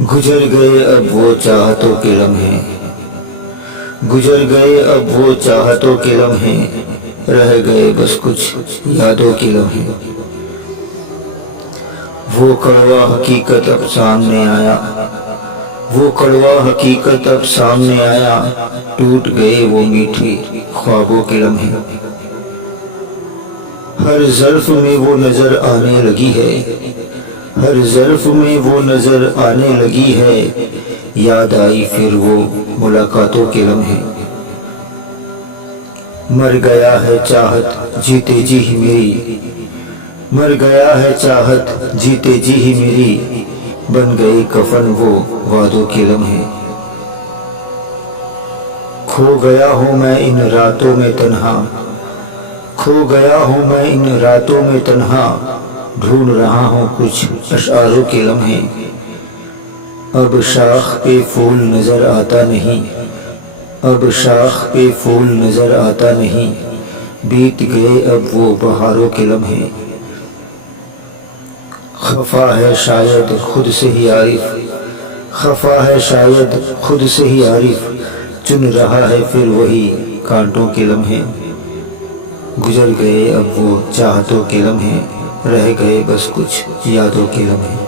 गुजर गए अब वो चाहतों के लम्हे, गुजर गए अब वो चाहतों के लम्हे, रह गए बस कुछ यादों के लम्हे। वो कड़वा हकीकत अब सामने आया, वो कड़वा हकीकत अब सामने आया, टूट गए वो मीठी ख्वाबों के लम्हे। हर ज़र्फ में वो नजर आने लगी है, हर ज़र्फ में वो नजर आने लगी है, याद आई फिर वो मुलाकातों के लम्हे। मर गया है चाहत जीते जी ही मेरी, मर गया है चाहत जीते जी ही मेरी, बन गई कफन वो वादों के लम्हे। खो गया हूँ मैं इन रातों में तन्हा, खो गया हूँ मैं इन रातों में तन्हा, ढूंढ रहा हूँ कुछ अशआरों के लम्हे। अब शाख पे फूल नजर आता नहीं, अब शाख पे फूल नजर आता नहीं, बीत गए अब वो बहारों के लम्हे। खफा है शायद खुद से ही आरिफ, खफा है शायद खुद से ही आरिफ, चुन रहा है फिर वही कांटों के लम्हे। गुजर गए अब वो चाहतों के लम्हे, रह गए बस कुछ यादों के लम्हे।